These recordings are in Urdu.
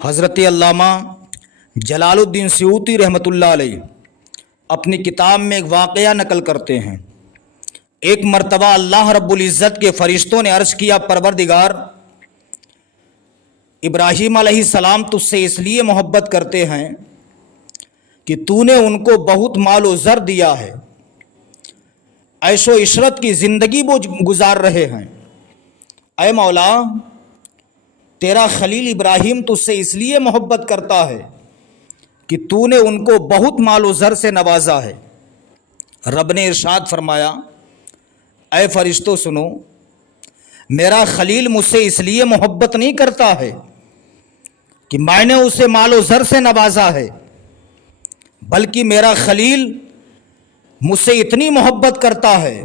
حضرت علامہ جلال الدین سیوطی رحمۃ اللہ علیہ اپنی کتاب میں ایک واقعہ نقل کرتے ہیں۔ ایک مرتبہ اللہ رب العزت کے فرشتوں نے عرض کیا، پروردگار، ابراہیم علیہ السلام تجھ سے اس لیے محبت کرتے ہیں کہ تو نے ان کو بہت مال و زر دیا ہے، عیش و عشرت کی زندگی وہ گزار رہے ہیں۔ اے مولا، تیرا خلیل ابراہیم تجھ سے اس لیے محبت کرتا ہے کہ تو نے ان کو بہت مال و زر سے نوازا ہے۔ رب نے ارشاد فرمایا، اے فرشتوں سنو، میرا خلیل مجھ سے اس لیے محبت نہیں کرتا ہے کہ میں نے اسے مال و زر سے نوازا ہے، بلکہ میرا خلیل مجھ سے اتنی محبت کرتا ہے،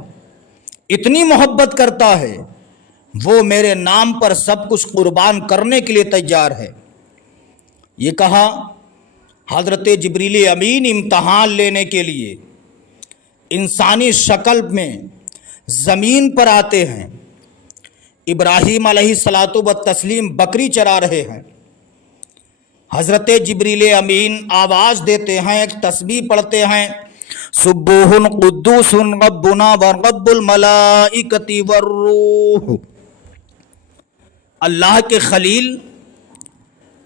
اتنی محبت کرتا ہے، وہ میرے نام پر سب کچھ قربان کرنے کے لیے تیار ہے۔ یہ کہا حضرت جبریل امین امتحان لینے کے لیے انسانی شکل میں زمین پر آتے ہیں۔ ابراہیم علیہ الصلاۃ والتسلیم بکری چرا رہے ہیں۔ حضرت جبریل امین آواز دیتے ہیں، ایک تسبیح پڑھتے ہیں، سبوح قدوس ربنا ورب الملائکۃ والروح۔ اللہ کے خلیل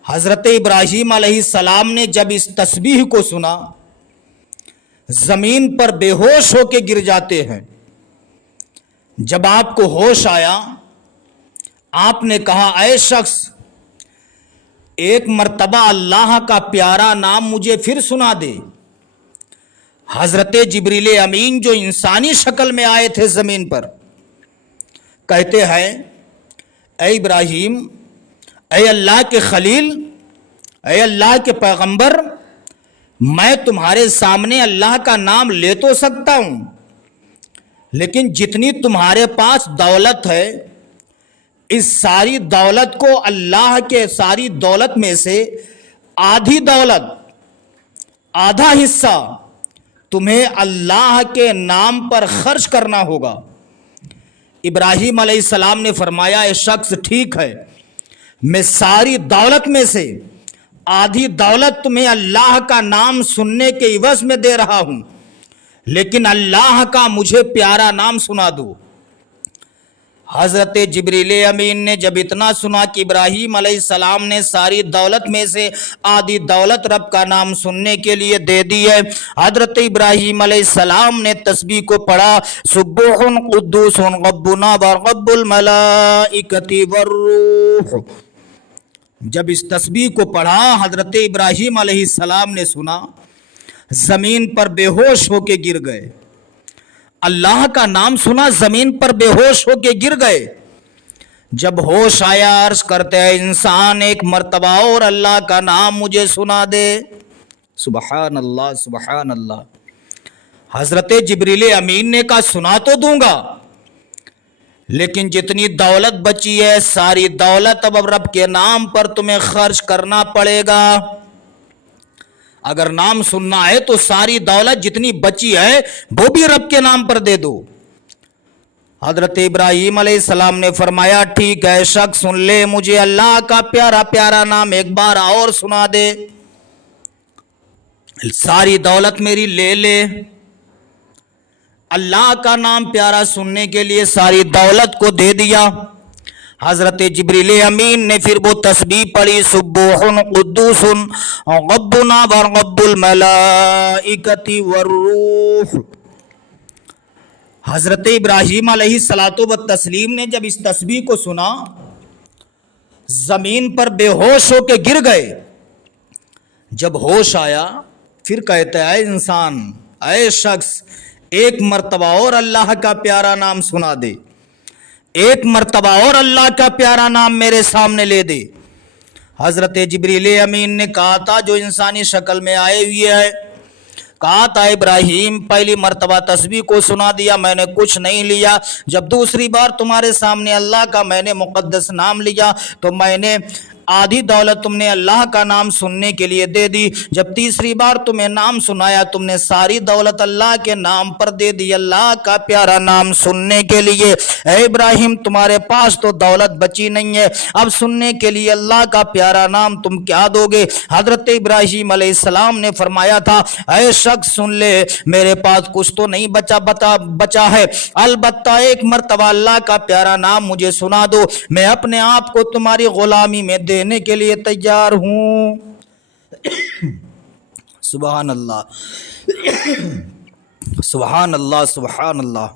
حضرت ابراہیم علیہ السلام نے جب اس تسبیح کو سنا، زمین پر بے ہوش ہو کے گر جاتے ہیں۔ جب آپ کو ہوش آیا، آپ نے کہا، اے شخص، ایک مرتبہ اللہ کا پیارا نام مجھے پھر سنا دے۔ حضرت جبریل امین جو انسانی شکل میں آئے تھے زمین پر، کہتے ہیں، اے ابراہیم، اے اللہ کے خلیل، اے اللہ کے پیغمبر، میں تمہارے سامنے اللہ کا نام لے تو سکتا ہوں، لیکن جتنی تمہارے پاس دولت ہے، اس ساری دولت کو اللہ کے ساری دولت میں سے آدھی دولت، آدھا حصہ تمہیں اللہ کے نام پر خرچ کرنا ہوگا۔ ابراہیم علیہ السلام نے فرمایا، اے شخص، ٹھیک ہے، میں ساری دولت میں سے آدھی دولت تمہیں اللہ کا نام سننے کے عوض میں دے رہا ہوں، لیکن اللہ کا مجھے پیارا نام سنا دو۔ حضرت جبریل امین نے جب اتنا سنا کہ ابراہیم علیہ السلام نے ساری دولت میں سے آدھی دولت رب کا نام سننے کے لیے دے دی ہے، حضرت ابراہیم علیہ السلام نے تسبیح کو پڑھا، سبوح قدوس ربنا ورب الملائکۃ والروح۔ جب اس تسبیح کو پڑھا، حضرت ابراہیم علیہ السلام نے سنا، زمین پر بے ہوش ہو کے گر گئے۔ اللہ کا نام سنا، زمین پر بے ہوش ہو کے گر گئے۔ جب ہوش آیا، عرض کرتے ہیں، انسان ایک مرتبہ اور اللہ کا نام مجھے سنا دے۔ سبحان اللہ، سبحان اللہ۔ حضرت جبریل امین نے کہا، سنا تو دوں گا، لیکن جتنی دولت بچی ہے، ساری دولت اب رب کے نام پر تمہیں خرچ کرنا پڑے گا۔ اگر نام سننا ہے تو ساری دولت جتنی بچی ہے وہ بھی رب کے نام پر دے دو۔ حضرت ابراہیم علیہ السلام نے فرمایا، ٹھیک ہے شخص، سن لے، مجھے اللہ کا پیارا پیارا نام ایک بار اور سنا دے، ساری دولت میری لے لے۔ اللہ کا نام پیارا سننے کے لیے ساری دولت کو دے دیا۔ حضرت جبریل امین نے پھر وہ تسبیح پڑھی، سبوح قدوس ربنا ورب الملائکۃ والروح۔ حضرت ابراہیم علیہ الصلاۃ والتسلیم نے جب اس تسبیح کو سنا، زمین پر بے ہوش ہو کے گر گئے۔ جب ہوش آیا، پھر کہتا ہے، انسان، اے شخص، ایک مرتبہ اور اللہ کا پیارا نام سنا دے، ایک مرتبہ اور اللہ کا پیارا نام میرے سامنے لے دے۔ حضرت جبریل امین نے کہا تھا، جو انسانی شکل میں آئے ہوئے ہے، کہا تھا، ابراہیم، پہلی مرتبہ تسبیح کو سنا دیا، میں نے کچھ نہیں لیا، جب دوسری بار تمہارے سامنے اللہ کا میں نے مقدس نام لیا تو میں نے آدھی دولت تم نے اللہ کا نام سننے کے لیے دے دی، جب تیسری بار تمہیں نام سنایا تم نے ساری دولت اللہ کے نام پر دے دی، اللہ کا پیارا نام سننے کے لیے۔ اے ابراہیم تمہارے پاس تو دولت بچی نہیں ہے، اب سننے کے لیے اللہ کا پیارا نام تم کیا دو گے؟ حضرت ابراہیم علیہ السلام نے فرمایا تھا، اے شخص سن لے، میرے پاس کچھ تو نہیں بچا ہے، البتہ ایک مرتبہ اللہ کا پیارا نام مجھے سنا دو، میں اپنے آپ کو تمہاری غلامی میں دینے کے لیے تیار ہوں۔ سبحان اللہ سبحان اللہ سبحان اللہ۔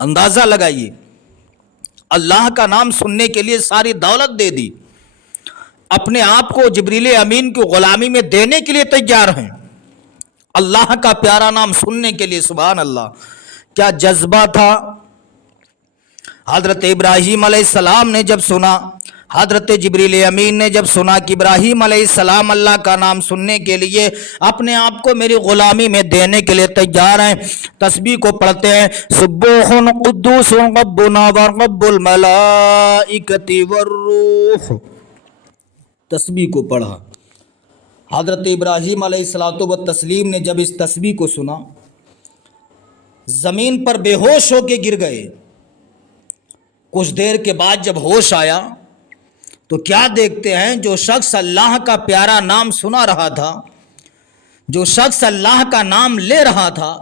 اندازہ لگائیے، اللہ کا نام سننے کے لیے ساری دولت دے دی، اپنے آپ کو جبریل امین کی غلامی میں دینے کے لیے تیار ہیں، اللہ کا پیارا نام سننے کے لیے۔ سبحان اللہ، کیا جذبہ تھا۔ حضرت ابراہیم علیہ السلام نے جب سنا، حضرت جبریل امین نے جب سنا کہ ابراہیم علیہ السلام اللہ کا نام سننے کے لیے اپنے آپ کو میری غلامی میں دینے کے لیے تیار ہیں، تسبیح کو پڑھتے ہیں، سبوح قدوس ربنا ورب الملائکۃ والروح، تسبیح کو پڑھا۔ حضرت ابراہیم علیہ الصلوۃ والتسلیم نے جب اس تسبیح کو سنا زمین پر بے ہوش ہو کے گر گئے۔ کچھ دیر کے بعد جب ہوش آیا تو کیا دیکھتے ہیں، جو شخص اللہ کا پیارا نام سنا رہا تھا، جو شخص اللہ کا نام لے رہا تھا،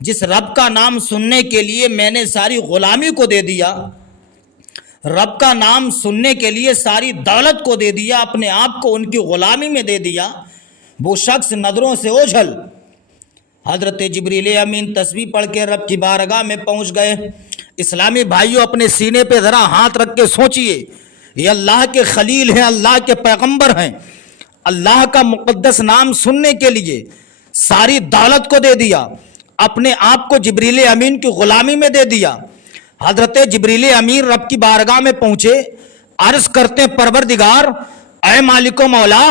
جس رب کا نام سننے کے لیے میں نے ساری غلامی کو دے دیا، رب کا نام سننے کے لیے ساری دولت کو دے دیا، اپنے آپ کو ان کی غلامی میں دے دیا، وہ شخص نظروں سے اوجھل۔ حضرت جبریل امین تسبیح پڑھ کے رب کی بارگاہ میں پہنچ گئے۔ اسلامی بھائیوں، اپنے سینے پہ ذرا ہاتھ رکھ کے سوچئے، یہ اللہ کے خلیل ہیں، اللہ کے پیغمبر ہیں، اللہ کا مقدس نام سننے کے لیے ساری دولت کو دے دیا، اپنے آپ کو جبریل امین کی غلامی میں دے دیا۔ حضرت جبریل امین رب کی بارگاہ میں پہنچے، عرض کرتے ہیں، پروردگار، اے مالک و مولا،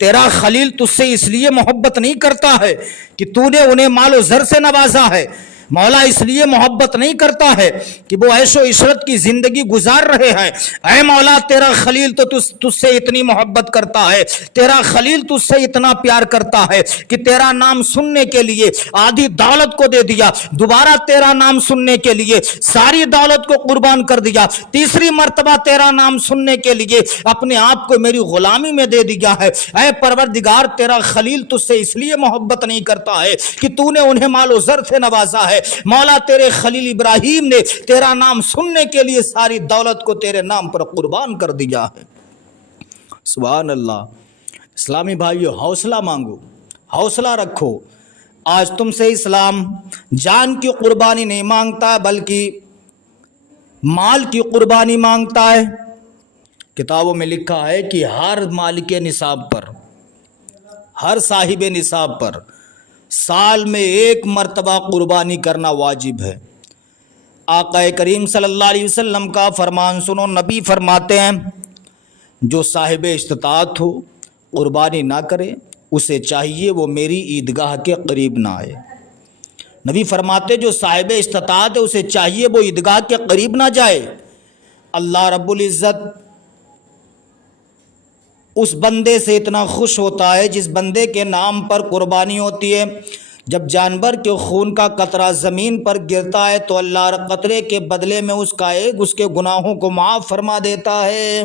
تیرا خلیل تجھ سے اس لیے محبت نہیں کرتا ہے کہ تو نے انہیں مال و زر سے نوازا ہے، مولا اس لیے محبت نہیں کرتا ہے کہ وہ عیش و عشرت کی زندگی گزار رہے ہیں، اے مولا تیرا خلیل تو تجھ سے اتنی محبت کرتا ہے، تیرا خلیل تجھ سے اتنا پیار کرتا ہے کہ تیرا نام سننے کے لیے آدھی دولت کو دے دیا، دوبارہ تیرا نام سننے کے لیے ساری دولت کو قربان کر دیا، تیسری مرتبہ تیرا نام سننے کے لیے اپنے آپ کو میری غلامی میں دے دیا ہے۔ اے پروردگار، تیرا خلیل تجھ سے اس لیے محبت نہیں کرتا ہے کہ تو نے انہیں مال و زر سے نوازا ہے، مولا تیرے خلیل ابراہیم نے تیرا نام سننے کے لیے ساری دولت کو تیرے نام پر قربان کر دیا ہے۔ سبحان اللہ۔ اسلامی بھائیو، حوصلہ مانگو، حوصلہ رکھو۔ آج تم سے اسلام جان کی قربانی نہیں مانگتا بلکہ مال کی قربانی مانگتا ہے۔ کتابوں میں لکھا ہے کہ ہر مالک نصاب پر، ہر صاحب نصاب پر سال میں ایک مرتبہ قربانی کرنا واجب ہے۔ آقا کریم صلی اللہ علیہ وسلم کا فرمان سنو، نبی فرماتے ہیں جو صاحب استطاعت ہو قربانی نہ کرے، اسے چاہیے وہ میری عیدگاہ کے قریب نہ آئے۔ نبی فرماتے جو صاحب استطاعت ہے اسے چاہیے وہ عیدگاہ کے قریب نہ جائے۔ اللہ رب العزت اس بندے سے اتنا خوش ہوتا ہے جس بندے کے نام پر قربانی ہوتی ہے۔ جب جانور کے خون کا قطرہ زمین پر گرتا ہے تو اللہ قطرے کے بدلے میں اس کے گناہوں کو معاف فرما دیتا ہے۔